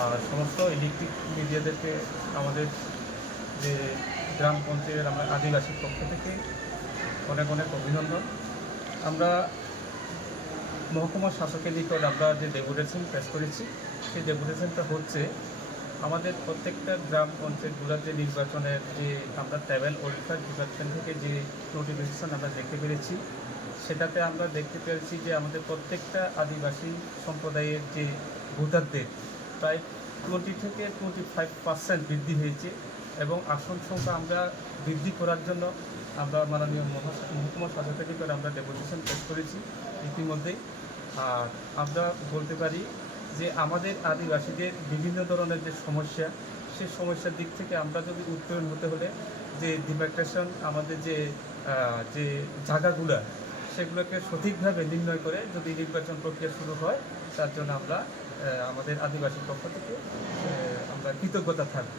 আর সমস্ত ইলেকট্রিক মিডিয়াদেরকে আমাদের যে গ্রাম পঞ্চায়েতের আমরা আদিবাসীর পক্ষ থেকে অনেক অনেক অভিনন্দন। আমরা মহকুমা শাসকের নিকট আমরা যে ডেপুটেশন পেশ করেছি, সেই ডেপুটেশনটা হচ্ছে আমাদের প্রত্যেকটা গ্রাম পঞ্চায়েতগুলোর যে নির্বাচনের যে আমরা ট্রাইবাল ওয়েলফেয়ার ডিপার্টমেন্ট থেকে যে নোটিফিকেশন আমরা দেখতে পেরেছি, সেটাতে আমরা দেখতে পেরেছি যে আমাদের প্রত্যেকটা আদিবাসী সম্প্রদায়ের যে ভোটারদের প্রায় 20 থেকে 25% বৃদ্ধি হয়েছে এবং আসন সংখ্যা আমরা বৃদ্ধি করার জন্য আমরা মাননীয় মহকুমা শাসকের নিকট আমরা ডেপুটেশন পেশ করেছি ইতিমধ্যেই। আর আমরা বলতে পারি যে আমাদের আদিবাসীদের বিভিন্ন ধরনের যে সমস্যা, সেই সমস্যার দিক থেকে আমরা যদি উত্তরণ হতে হলে যে ডিমার্কেশন আমাদের যে যে জায়গাগুলো, সেগুলোকে সঠিকভাবে নির্ণয় করে যদি নির্বাচন প্রক্রিয়া শুরু হয়, তার জন্য আমরা আমাদের আদিবাসীর পক্ষ থেকে আমরা কৃতজ্ঞতা থাকব।